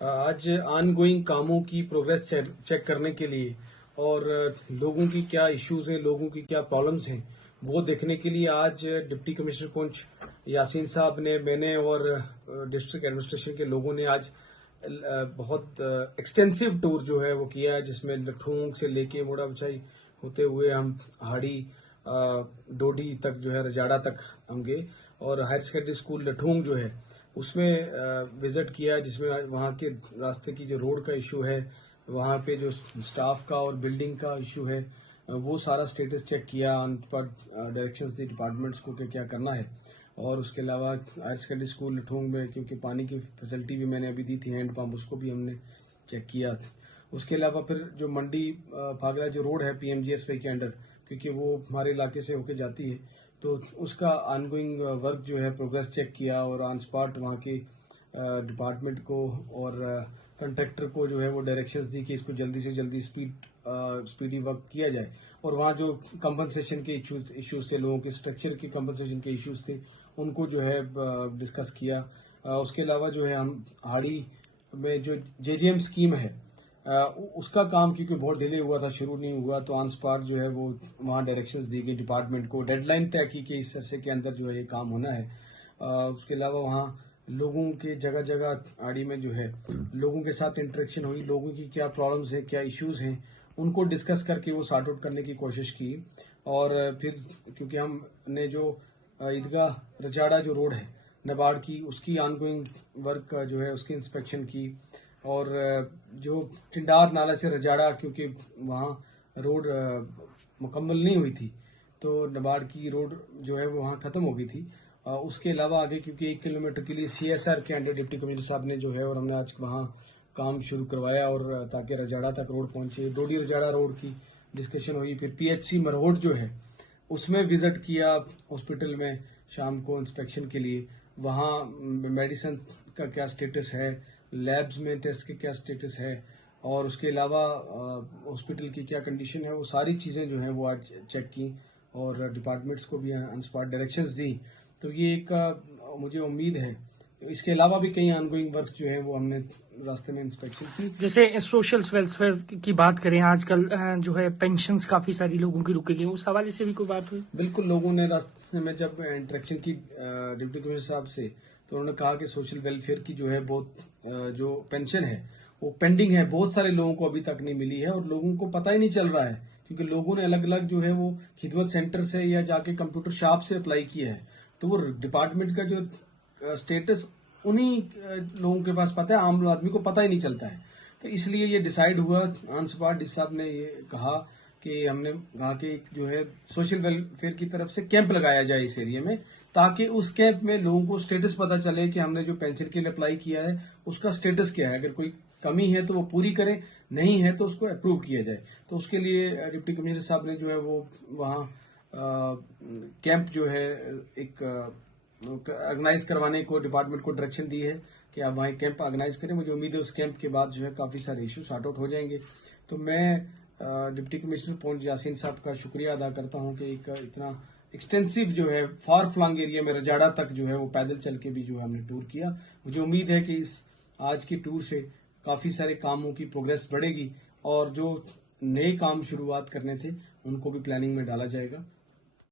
آج on going کاموں کی پروگرس چیک کرنے کے لیے اور لوگوں کی کیا ایشوز ہیں، لوگوں کی کیا پرابلمز ہیں، وہ دیکھنے کے لیے آج ڈپٹی کمشنر پونچھ یاسین صاحب نے، میں نے اور ڈسٹرکٹ ایڈمنسٹریشن کے لوگوں نے آج بہت ایکسٹینسو ٹور جو ہے وہ کیا ہے، جس میں لٹھونگ سے لے کے موڑا بچائی ہوتے ہوئے ہم ہاڑی ڈوڈی تک جو ہے رجاڑا تک ہم گئے، اور ہائر سیکنڈری اسکول لٹھونگ جو ہے اس میں وزٹ کیا، جس میں وہاں کے راستے کی جو روڈ کا ایشو ہے، وہاں پہ جو سٹاف کا اور بلڈنگ کا ایشو ہے، وہ سارا سٹیٹس چیک کیا، ان پر ڈائریکشنز دی ڈپارٹمنٹس کو کہ کیا کرنا ہے۔ اور اس کے علاوہ ہائر سیکنڈری اسکول لٹھونگ میں کیونکہ پانی کی فیسلٹی بھی میں نے ابھی دی تھی، ہینڈ پمپ، اس کو بھی ہم نے چیک کیا۔ اس کے علاوہ پھر جو منڈی پھاگڑا جو روڈ ہے P M G S Y کے انڈر، کیونکہ وہ ہمارے علاقے سے ہو کے جاتی ہے، تو اس کا آن گوئنگ ورک جو ہے پروگرس چیک کیا، اور آن اسپاٹ وہاں کے ڈپارٹمنٹ کو اور کنٹریکٹر کو جو ہے وہ ڈائریکشنز دی کہ اس کو جلدی سے جلدی اسپیڈی ورک کیا جائے، اور وہاں جو کمپنسیشن کے ایشوز تھے، لوگوں کے اسٹرکچر کی کمپنسیشن کے ایشوز تھے، ان کو جو ہے ڈسکس کیا۔ اس کے علاوہ جو ہے ہم ہاڑی میں جو جے جے ایم اسکیم ہے اس کا کام کیونکہ بہت ڈیلے ہوا تھا، شروع نہیں ہوا، تو آن اسپاٹ جو ہے وہ وہاں ڈائریکشنز دی گئی ڈپارٹمنٹ کو، ڈیڈ لائن طے کی کہ اس عرصے کے اندر جو ہے یہ کام ہونا ہے۔ اس کے علاوہ وہاں لوگوں کے جگہ جگہ آڑی میں جو ہے لوگوں کے ساتھ انٹریکشن ہوئی، لوگوں کی کیا پرابلمز ہیں، کیا ایشوز ہیں، ان کو ڈسکس کر کے وہ سارٹ آؤٹ کرنے کی کوشش کی۔ اور پھر کیونکہ ہم نے جو عیدگاہ رجاڑا جو روڈ ہے نباڑ کی، اس کی آن گوئنگ ورک جو ہے اس کی انسپیکشن کی، اور جو ٹنڈار نالہ سے رجاڑا کیونکہ وہاں روڈ مکمل نہیں ہوئی تھی، تو نباڑ کی روڈ جو ہے وہ وہاں ختم ہو گئی تھی۔ اس کے علاوہ آگے کیونکہ 1 کلومیٹر کے لیے سی ایس آر کے انڈر ڈپٹی کمشنر صاحب نے جو ہے، اور ہم نے آج وہاں کام شروع کروایا، اور تاکہ رجاڑا تک روڈ پہنچے، ڈوڈی رجاڑا روڈ کی ڈسکشن ہوئی۔ پھر پی ایچ سی مرہوٹ جو ہے اس میں وزٹ کیا، ہاسپٹل میں شام کو انسپیکشن کے لیے، وہاں میڈیسن کا کیا سٹیٹس ہے، لیبز میں ٹیسٹ کے کیا سٹیٹس ہے، اور اس کے علاوہ ہاسپٹل کی کیا کنڈیشن ہے، وہ ساری چیزیں جو ہیں وہ آج چیک کی، اور ڈپارٹمنٹس کو بھی آن اسپاٹ ڈائریکشنز دی۔ تو یہ ایک مجھے امید ہے، اس کے علاوہ بھی کئی آن گوئنگ ورک جو ہیں وہ ہم نے راستے میں انسپیکشن کی۔ جیسے سوشل ویلفیئر کی بات کریں، آج کل جو ہے پینشنز کافی ساری لوگوں کی رکے گئی، اس حوالے سے بھی کوئی بات ہوئی؟ بالکل، لوگوں نے راستے میں جب انٹریکشن کی ڈپٹی کمشنر صاحب سے، تو انہوں نے کہا کہ سوشل ویلفیئر کی جو ہے بہت جو پینشن ہے وہ پینڈنگ ہے، بہت سارے لوگوں کو ابھی تک نہیں ملی ہے، اور لوگوں کو پتہ ہی نہیں چل رہا ہے، کیونکہ لوگوں نے الگ الگ جو ہے وہ خدمت سینٹر سے یا جا کے کمپیوٹر شاپ سے اپلائی کیا ہے، تو وہ ڈپارٹمنٹ کا جو اسٹیٹس انہی لوگوں کے پاس پتہ ہے، عام آدمی کو پتہ ہی نہیں چلتا ہے۔ تو اس لیے یہ ڈیسائیڈ ہوا، آن اسپاٹ ڈی صاحب نے یہ کہا کہ ہم نے کہا کہ جو ہے سوشل ویلفیئر کی طرف سے کیمپ لگایا جائے اس ایریا میں، تاکہ اس کیمپ میں لوگوں کو سٹیٹس پتہ چلے کہ ہم نے جو پینشن کے لیے اپلائی کیا ہے اس کا سٹیٹس کیا ہے، اگر کوئی کمی ہے تو وہ پوری کریں، نہیں ہے تو اس کو اپروو کیا جائے۔ تو اس کے لیے ڈپٹی کمشنر صاحب نے جو ہے وہ وہاں کیمپ جو ہے ایک آرگنائز کروانے کو ڈپارٹمنٹ کو ڈائریکشن دی ہے کہ آپ وہاں کیمپ آرگنائز کریں۔ مجھے امید ہے اس کیمپ کے بعد جو ہے کافی سارے ایشو سارٹ آؤٹ ہو جائیں گے۔ تو میں ڈپٹی کمشنر پونچھ یاسین صاحب کا شکریہ ادا کرتا ہوں کہ ایک اتنا ایکسٹینسو جو ہے فار فلانگ ایریا میں رجاڑا تک جو ہے وہ پیدل چل کے بھی جو ہے ہم نے ٹور کیا۔ مجھے امید ہے کہ اس آج کی ٹور سے کافی سارے کاموں کی پروگرس بڑھے گی، اور جو نئے کام شروعات کرنے تھے ان کو بھی پلاننگ میں ڈالا جائے گا۔